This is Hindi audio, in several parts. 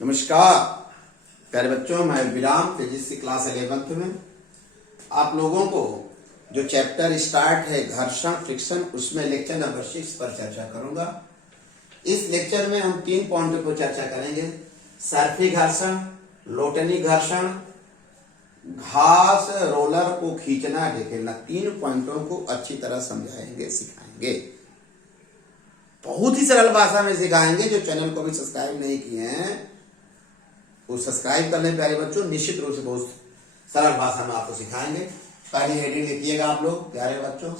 नमस्कार प्यारे बच्चों, मैं विराम फिजिक्स की क्लास 11th में आप लोगों को जो चैप्टर स्टार्ट है घर्षण फ्रिक्शन, उसमें लेक्चर नंबर 6 पर चर्चा करूंगा। इस लेक्चर में हम 3 पॉइंटों पर चर्चा करेंगे। सर्फी घर्षण, लोटनी घर्षण, घास रोलर को खींचना ढकेलना। 3 पॉइंटों को अच्छी तरह समझाएंगे, सिखाएंगे। बहुत ही सरल भाषा में सिखाएंगे। जो चैनल को भी सब्सक्राइब नहीं किए हैं वो सब्सक्राइब कर लें प्यारे बच्चों। निश्चित रूप से बहुत सरल भाषा में आपको सिखाएंगे। पहली हेडिंग लिखिएगा आप लोग प्यारे बच्चों,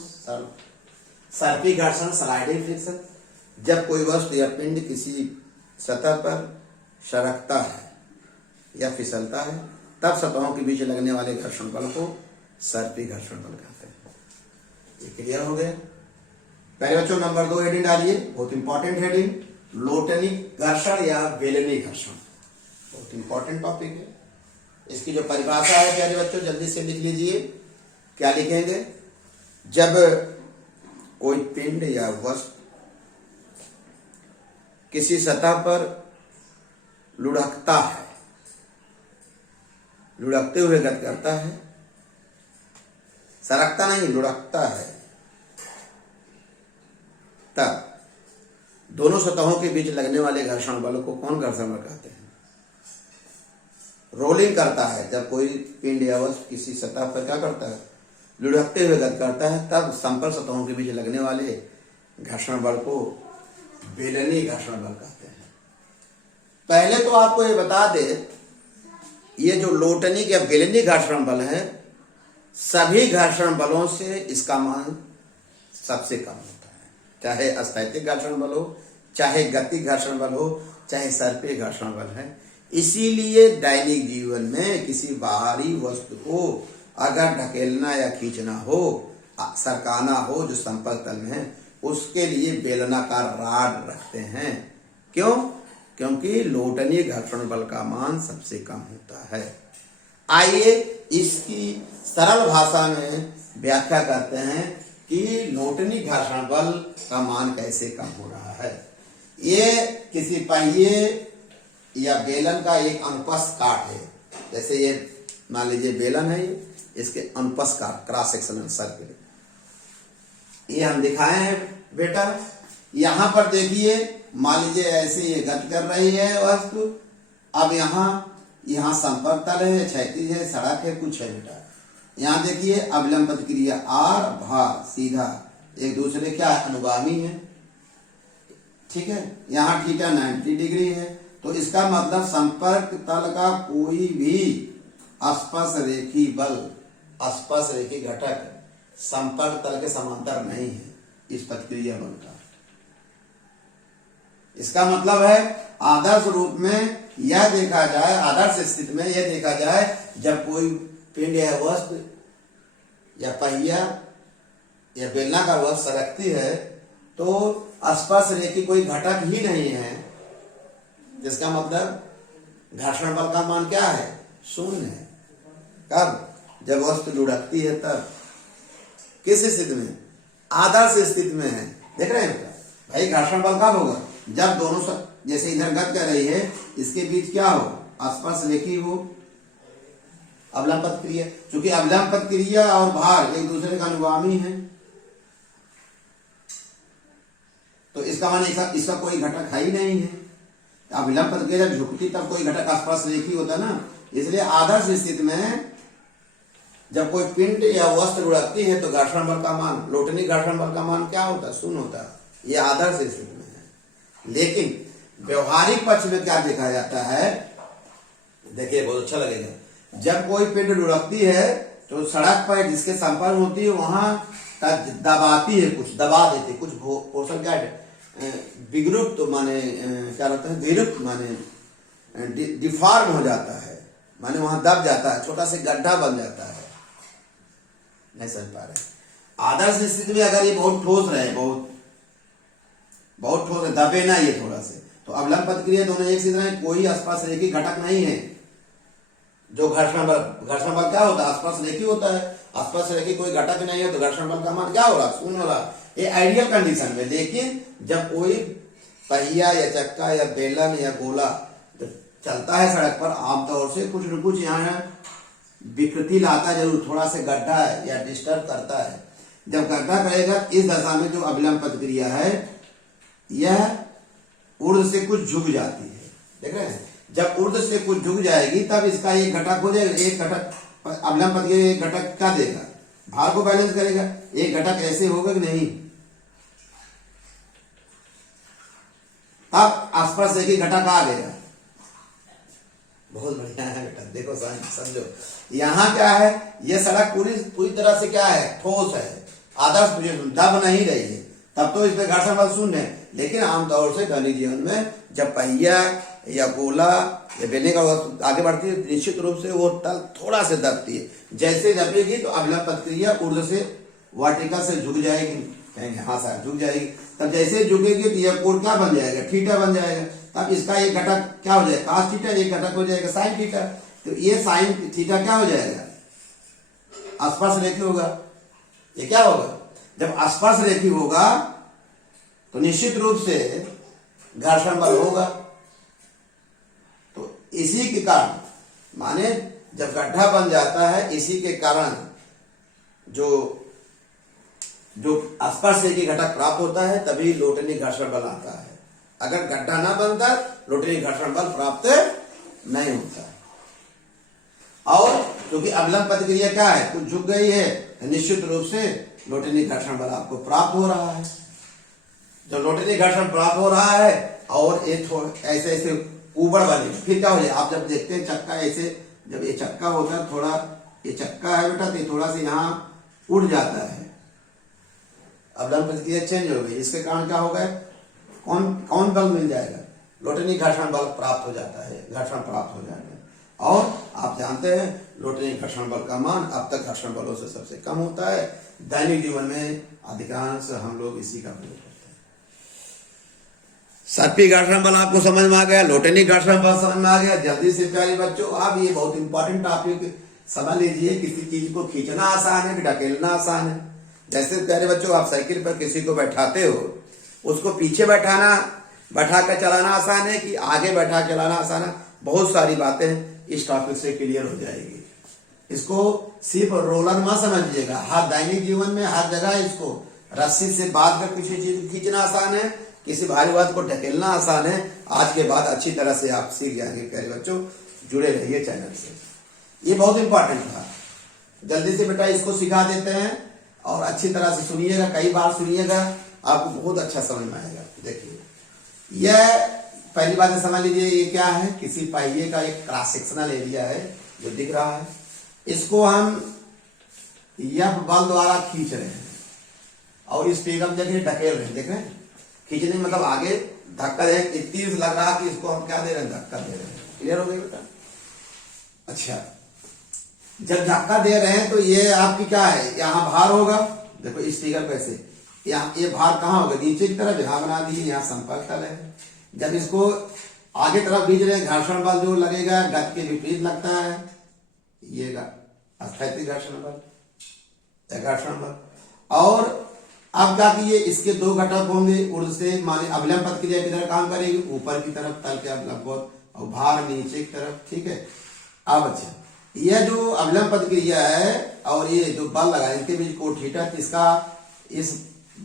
सर्फी घर्षण, स्लाइडिंग फ्रिक्शन। जब कोई वस्तु या पिंड किसी सतह पर सरकता है या फिसलता है तब सतहों के बीच लगने वाले घर्षण बल को सर्फी घर्षण बल कहते हैं। ये क्लियर हो गया प्यारे बच्चों। नंबर 2 हेडिंग डालिए, बहुत इंपॉर्टेंट हेडिंग, लोटनी घर्षण या बेलनी घर्षण। बहुत इंपॉर्टेंट टॉपिक है। इसकी जो परिभाषा है प्यारे बच्चों जल्दी से लिख लीजिए। क्या लिखेंगे? जब कोई पिंड या वस्तु किसी सतह पर लुढ़कता है, लुढ़कते हुए गति करता है, सरकता नहीं लुढ़कता है, तब दोनों सतहों के बीच लगने वाले घर्षण बल को कौन घर्षण बल कहते हैं? रोलिंग करता है, जब कोई पिंड या वस्तु किसी सतह पर क्या करता है, लुढ़कते हुए गति करता है, तब संपर्क सतहों के बीच लगने वाले घर्षण बल को बेलनी घर्षण बल कहते हैं। पहले तो आपको ये बता दे, ये जो लोटनी या बेलनी घर्षण बल है, सभी घर्षण बलों से इसका मान सबसे कम होता है। चाहे स्थैतिक घर्षण बल हो, चाहे गति घर्षण बल हो, चाहे सर्पीय घर्षण बल है। इसीलिए दैनिक जीवन में किसी बाहरी वस्तु को अगर ढकेलना या खींचना हो, सरकाना हो जो संपर्क तल में है, उसके लिए बेलनाकार राड रखते हैं। क्यों? क्योंकि लोटनी घर्षण बल का मान सबसे कम होता है। आइए इसकी सरल भाषा में व्याख्या करते हैं कि लोटनी घर्षण बल का मान कैसे कम हो रहा है। ये किसी पहिए या बेलन का एक अनुप्रस्थ काट है। जैसे ये मान लीजिए बेलन है, इसके अनुप्रस्थ काट, क्रॉस सेक्शनल सर्किल ये हम दिखाए हैं बेटा। यहां पर देखिए, मान लीजिए ऐसे ये गति कर रही है वस्तु। अब यहाँ संपर्क तल है, क्षैतिज है, सड़क है, कुछ है बेटा। यहाँ देखिए अविलंब प्रतिक्रिया आर भार सीधा एक दूसरे क्या अनुगामी है, ठीक है। यहाँ थीटा 90 डिग्री है, तो इसका मतलब संपर्क तल का कोई भी स्पर्श रेखी बल, स्पर्श रेखी घटक संपर्क तल के समांतर नहीं है इस प्रतिक्रिया बल का। इसका मतलब है आदर्श रूप में यह देखा जाए, आदर्श स्थिति में यह देखा जाए, जब कोई पिंड या वस्तु या पहिया या बेलनाकार वस्तु सरकती है तो स्पर्श रेखी कोई घटक ही नहीं है। जिसका मतलब घर्षण बल का मान क्या है? 0 है। कब? जब वस्तु लुढ़कती है तब। किस स्थिति में? आदर्श स्थिति में है। देख रहे हैं भाई, घर्षण बल कब होगा? जब दोनों जैसे इधर गति कर रही है, इसके बीच क्या हो? स्पर्श रेखी हो, अवलंब प्रतिक्रिया। चूंकि अवलंब प्रतिक्रिया और भार एक दूसरे का अनुगामी है, तो इसका मान इसका कोई घटक है ही नहीं है। अविलंब प्रतिक्रिया जब झुकती तब कोई घटक स्पर्श रेखी होता ना। इसलिए आदर्श स्थिति में जब कोई पिंड या वस्तु लुढ़कती है तो घर्षण बल का मान, लोटनी घर्षण बल का मान क्या होता है? 0 होता है। ये आदर्श स्थिति में है। लेकिन व्यवहारिक पक्ष में क्या देखा जाता है? देखिए बहुत अच्छा लगेगा। जब कोई पिंड लुढ़कती है तो सड़क पर जिसके संपर्क होती है वहां दबाती है, कुछ दबा देती है, कुछ पोषण क्या है विग्रुप्त माने क्या रहता है, विरुप्त माने डिफॉर्म हो जाता है, माने वहां दब जाता है, छोटा सा गड्ढा बन जाता है। नहीं समझ पा रहे? आदर्श स्थिति में अगर ये बहुत ठोस रहे, बहुत ठोस है, दबे ना ये थोड़ा से, तो अवलंब प्रतिक्रिया दोनों एक सीध रहे, कोई स्पर्श रेखी घटक नहीं है। जो घर्षण बल क्या होता है? स्पर्श रेखी होता है। स्पर्श रेखी कोई घटक नहीं है तो घर्षण बल का मान क्या हो रहा? 0 हो रहा। ये आइडियल कंडीशन में। लेकिन जब कोई पहिया या चक्का या बेलन या गोला चलता है सड़क पर आमतौर से कुछ न कुछ यहाँ विकृति लाता है जरूर, थोड़ा सा गड्ढा है या डिस्टर्ब करता है। जब गड्ढा करेगा इस दशा में जो अविलंब प्रतिक्रिया है यह ऊर्ध्व से कुछ झुक जाती है, देख रहे हैं। जब ऊर्ध्व से कुछ झुक जाएगी तब इसका एक घटक हो जाएगा। एक घटक अविलंब प्रतिक्रिया एक घटक क्या देगा, भार को बैलेंस करेगा। एक घटक ऐसे होगा कि नहीं, अब आसपास एक ही घटक आ गया, बहुत बढ़िया है बेटा। देखो समझो यहाँ क्या है, ये सड़क पूरी तरह से क्या है, ठोस है, आदर्श पोजीशन, दब नहीं रही है, तब तो इसमें घर्षण बल शून्य है। लेकिन आमतौर से दैनिक जीवन में जब पहिया या गोला या बेलने का आगे बढ़ती है निश्चित रूप से वो तल थोड़ा से दबती है। जैसे दबेगी तो अविलंब प्रतिक्रिया ऊर्ध्व से वर्टिकल से झुक जाएगी, कहेंगे हाँ सर झुक जाएगी। तब जैसे झुकेगी तो यह कोण क्या बन जाएगा, थीटा बन जाएगा। तब इसका एक घटक क्या हो जाएगा, cos थीटा, एक घटक हो जाएगा sin थीटा। तो ये sin थीटा क्या हो जाएगा, स्पर्श रेखी होगा। ये क्या होगा, जब स्पर्श रेखी होगा तो निश्चित रूप से घर्षण बल होगा। तो इसी के कारण माने जब गड्ढा बन जाता है इसी के कारण जो स्पर्श रेखी घटक प्राप्त होता है तभी लोटनी घर्षण बल आता है। अगर गड्ढा ना बनता लोटनी घर्षण बल प्राप्त नहीं होता है। और क्योंकि अविलंब प्रतिक्रिया क्या है, कुछ झुक गई है, निश्चित रूप से लोटनी घर्षण बल आपको प्राप्त हो रहा है। जब लोटनी घर्षण प्राप्त हो रहा है और ये ऐसे ऐसे ऊबड़ बनेगी, फिर क्या हो जाए, आप जब देखते हैं चक्का ऐसे, जब ये चक्का होता है थोड़ा, ये चक्का है बेटा, तो थोड़ा सा यहाँ उड़ जाता है, अविलंब प्रतिक्रिया चेंज हो गई। इसके कारण क्या होगा, कौन बल मिल जाएगा, लोटनी घर्षण बल प्राप्त हो जाता है, घर्षण प्राप्त हो जाएगा। और आप जानते हैं लोटनी घर्षण बल का मान अब तक घर्षण बलों से सबसे कम होता है। दैनिक जीवन में अधिकांश हम लोग इसी का प्रयोग करते हैं। सर्पी घर्षण बल आपको समझ में आ गया, लोटनी घर्षण बल समझ में आ गया। जल्दी से प्यारे बच्चों, आप ये बहुत इंपॉर्टेंट टॉपिक समझ लीजिए। किसी चीज को खींचना आसान है, ढकेलना आसान है। जैसे प्यारे बच्चों आप साइकिल पर किसी को बैठाते हो, उसको पीछे बैठा कर चलाना आसान है कि आगे बैठा चलाना आसान है। बहुत सारी बातें इस टॉपिक से क्लियर हो जाएगी। इसको सिर्फ रोलर मत समझिएगा, हर दैनिक जीवन में हर जगह इसको रस्सी से बांध कर किसी चीज को खींचना आसान है, किसी भारी बात को ढकेलना आसान है। आज के बाद अच्छी तरह से आप सीख जाएंगे प्यारे बच्चों, जुड़े रहिए चैनल से। ये बहुत इंपॉर्टेंट था, जल्दी से बेटा इसको सिखा देते हैं और अच्छी तरह से सुनिएगा, कई बार सुनिएगा, आपको बहुत अच्छा समझ में आएगा। देखिए यह पहली बात है, समझ लीजिए ये क्या है, किसी पहिए का एक क्रॉस सेक्शनल एरिया है जो दिख रहा है। इसको हम एफ बल द्वारा खींच रहे हैं और इस पे हम देखिए ढकेल रहे हैं, देख रहे हैं। खींचने मतलब आगे धक्का दे, इतनी लग रहा कि इसको हम क्या दे रहे हैं, धक्का दे रहे हैं। क्लियर हो गया बेटा। अच्छा, जब धक्का दे रहे हैं तो ये आपकी क्या है, यहाँ भार होगा। देखो इस फिगर कैसे, यहाँ ये भार कहाँ होगा, नीचे की तरफ, यहाँ बना दिए, यहाँ संपर्क तल है। जब इसको आगे तरफ खींच रहे हैं, घर्षण बल जो लगेगा गति के विपरीत लगता है, ये स्थैतिक घर्षण बल, घर्षण बल। और अब क्या कीजिए, इसके दो घटक होंगे, ऊर्ध्व से माने अविलंब प्रतिक्रिया की तरह काम करेगी, ऊपर की तरफ तल के लंबवत, और भार नीचे की तरफ, ठीक है। अब अच्छा, यह जो अविलंब प्रतिक्रिया है और ये जो बल लगा इनके बीच कोण थीटा, इसका इस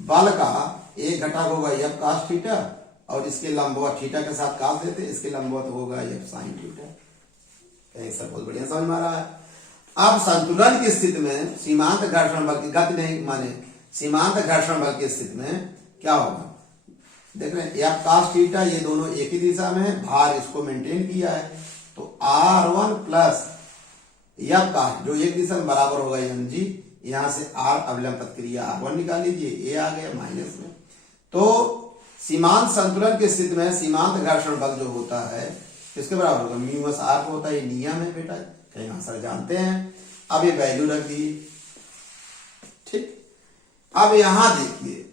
बल का एक घटक होगा एफ cos थीटा और इसके लंबवत थीटा के साथ काट देते, इसके लंबवत होगा एफ sin थीटा। सब बहुत बढ़िया समझ में आ रहा है। अब संतुलन की स्थिति में सीमांत घर्षण बल की गति नहीं माने सीमांत घर्षण बल की स्थिति में क्या होगा, देख रहे हैं एफ cos थीटा, ये दोनों एक ही दिशा में है, भार इसको मेंटेन किया है, तो R1 प्लस एफ का जो एक दिशा में बराबर होगा mg, यहां से R अविलंब प्रतिक्रिया R1 निकाल लीजिए, ये आ गया माइनस में। तो सीमांत संतुलन की स्थिति में सीमांत घर्षण बल जो होता है किसके बराबर होगा, म्यू R होता है। ये नियम है बेटा, कहीं आंसर जानते हैं। अब ये वैल्यू रख दिए, ठीक। अब यहां देखिए,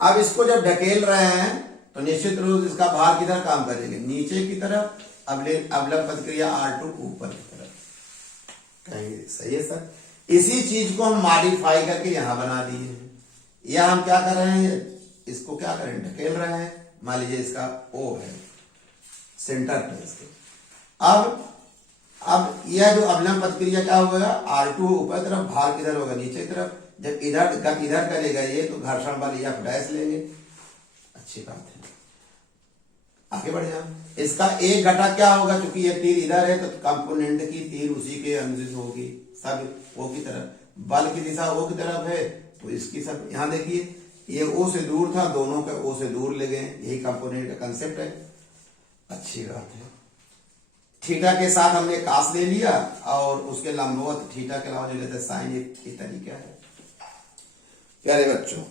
अब इसको जब ढकेल रहे हैं तो निश्चित रूप से इसका भार किधर काम करेंगे, नीचे की तरफ, अविलंब प्रतिक्रिया R2 ऊपर की तरफ। कहेंगे सही है सर। इसी चीज को हम मॉडिफाई करके यहां बना दिए हैं। या हम क्या कर रहे हैं, इसको क्या करें, ढकेल रहे हैं, मान लीजिए इसका O है, सेंटर पे इसके। अब यह जो अवलंब प्रतिक्रिया क्या होगा, R2 ऊपर तरफ, भार किधर होगा, नीचे की तरफ। जब इधर करेगा ये तो घर्षण बल F डैश लेंगे। अच्छी बात है, आगे बढ़ जाओ। इसका एक घटक क्या होगा, क्योंकि ये तीर इधर है तो कंपोनेंट की तीर उसी के अनुदिश होगी, सब O की तरफ। बल की दिशा O की तरफ है तो इसकी सब, यहाँ देखिए ये O से दूर था, दोनों का O से दूर ले गए, यही कंपोनेंट का कंसेप्ट है। अच्छी बात है। थीटा के साथ हमने कास ले लिया और उसके लंबवत थीटा के अलावा जो लेते साइन, ये तरीका है। प्यारे बच्चों,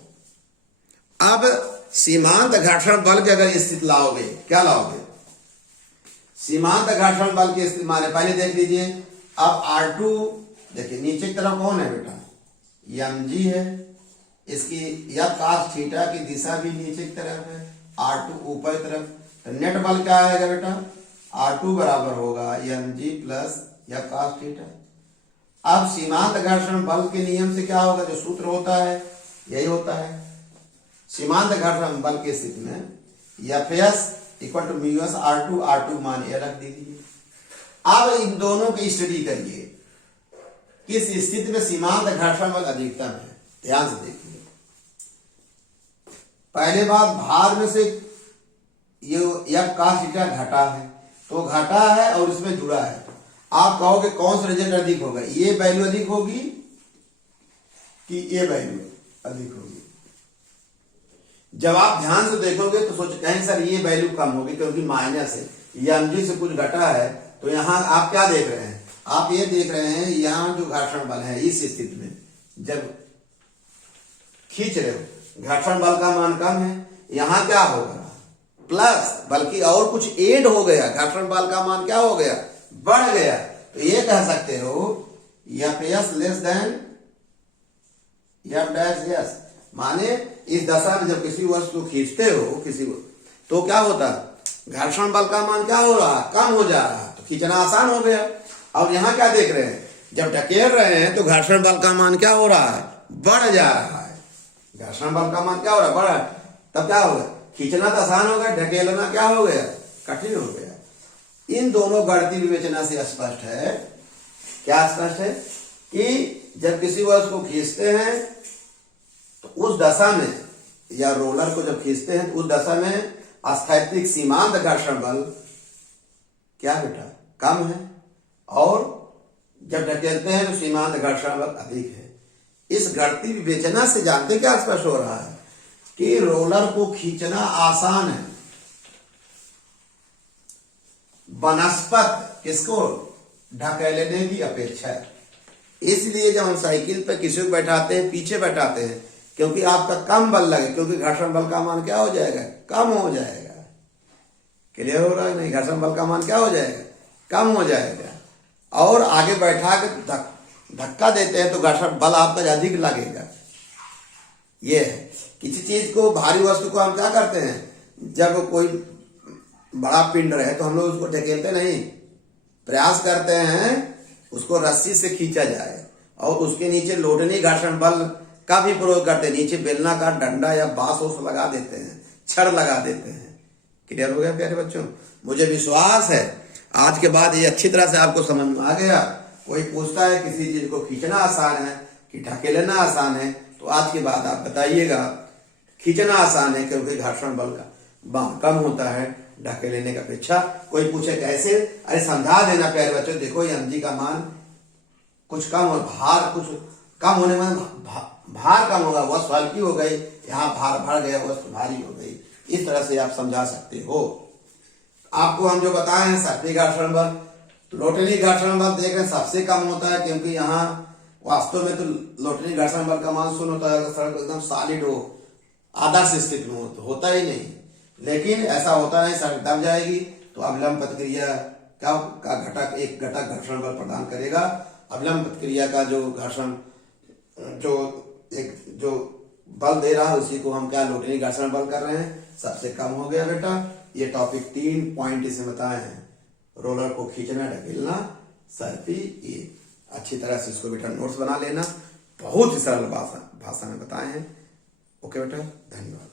अब सीमांत घर्षण बल की अगर स्थिति लाओगे, क्या लाओगे, सीमांत घर्षण बल की स्थिति माने पहले देख लीजिए। अब R2 देखिए नीचे की तरफ कौन है बेटा, mg है, इसकी या कास थीटा की दिशा भी नीचे की तरफ है, R2 ऊपर की तरफ, तो नेट बल क्या आएगा बेटा, R2 बराबर होगा mg प्लस या कास थीटा। अब सीमांत घर्षण बल के नियम से क्या होगा, जो सूत्र होता है यही होता है। सीमांत घर्षण बल की स्थिति में Fs equal to mu s R2 मान ये रख दीजिए। अब इन दोनों की स्टडी करिए, किस स्थिति में सीमांत घर्षण बल अधिकतम है, ध्यान से देखिए। पहले बात, भार में से ये कास थीटा घटा है, तो घटा है और इसमें जुड़ा है। आप कहोगे कौन सा रिजल्ट अधिक होगा, ये वैल्यू अधिक होगी कि ये वैल्यू अधिक होगी। जब आप ध्यान से देखोगे तो सोच कहें सर ये वैल्यू कम होगी, क्योंकि माइनस है, ये mg से कुछ घटा है। तो यहां आप क्या देख रहे हैं, आप ये देख रहे हैं यहां जो घर्षण बल है इस स्थिति में जब खींच रहे हो, घर्षण बल का मान कम है, यहां क्या होगा प्लस, बल्कि और कुछ ऐड हो गया, घर्षण बल का मान क्या हो गया, बढ़ गया। तो ये कह सकते हो Fs less than F dash S, माने इस दशा में जब किसी वस्तु को खींचते हो किसी को, तो क्या होता है, घर्षण बल का मान क्या हो रहा है, कम हो जा रहा है, तो खींचना आसान हो गया। अब यहां क्या देख रहे हैं, जब ढकेल रहे हैं तो घर्षण बल का मान क्या हो रहा है, बढ़ जा रहा है। घर्षण बल का मान क्या हो रहा है, बढ़ा, तब क्या होगा, खींचना तो आसान हो गया, ढकेलना क्या हो गया, कठिन हो गया। इन दोनों गणितीय विवेचना से स्पष्ट है, क्या स्पष्ट है, कि जब किसी वस्तु को खींचते हैं तो उस दशा में, या रोलर को जब खींचते हैं तो उस दशा में स्थैतिक सीमांत घर्षण बल क्या बेटा, कम है, और जब ढकेलते हैं तो सीमांत घर्षण बल अधिक है। इस गणितीय विवेचना से जानते क्या स्पष्ट हो रहा है कि रोलर को खींचना आसान है बनस्पत किसको, ढकेलने की अपेक्षा। इसलिए जब हम साइकिल पे किसी को बैठाते हैं, पीछे बैठाते हैं, क्योंकि आपका कम बल लगे, क्योंकि घर्षण बल का मान क्या हो जाएगा, कम हो जाएगा। क्लियर हो रहा है नहीं, घर्षण बल का मान क्या हो जाएगा, कम हो जाएगा। और आगे बैठा के धक्का देते हैं तो घर्षण बल आपका अधिक लगेगा। ये है, किसी चीज को, भारी वस्तु को हम क्या करते हैं, जब कोई बड़ा पिंड रहे तो हम लोग उसको ढकेलते नहीं, प्रयास करते हैं उसको रस्सी से खींचा जाए, और उसके नीचे लोटनी घर्षण बल का भी प्रयोग करते हैं, नीचे बेलना का डंडा या बांस ओस लगा देते हैं, छड़ लगा देते हैं। क्लियर हो गया प्यारे बच्चों, मुझे विश्वास है आज के बाद ये अच्छी तरह से आपको समझ में आ गया। कोई पूछता है किसी चीज को खींचना आसान है कि ढकेलना आसान है, तो आज के बाद आप बताइएगा खींचना आसान है, क्योंकि घर्षण बल का कम होता है ढकेलने की अपेक्षा। कोई पूछे कैसे, अरे समझा देना प्यारे बच्चों, देखो ये mg का मान कुछ कम और भार कुछ कम होने में भार कम होगा, वस्तु हल्की हो गई, यहाँ भार बढ़ गया, वस्तु भारी हो गई। इस तरह से आप समझा सकते हो। आपको हम जो बताए हैं सर्पी घर्षण बल, लोटनी घर्षण बल देख रहे हैं सबसे कम होता है, क्योंकि यहाँ वास्तव में तो लोटनी घर्षण बल का मान शून्य होता है, सड़क एकदम सॉलिड हो, आदर्श स्थिति में हो तो होता ही नहीं। लेकिन ऐसा होता नहीं, सड़क दब जाएगी तो अवलंब प्रतिक्रिया का घटक, एक घटक घर्षण बल प्रदान करेगा। अवलंब प्रतिक्रिया का जो घर्षण जो बल दे रहा है उसी को हम क्या, लोटनी घर्षण बल कर रहे हैं, सबसे कम हो गया बेटा। ये टॉपिक 3 पॉइंट इसे बताए हैं, रोलर को खींचना, ढकेलना, सर्पी, ये अच्छी तरह से इसको बेटा नोट्स बना लेना, बहुत ही सरल भाषा में बताए हैं। ओके बेटा, धन्यवाद।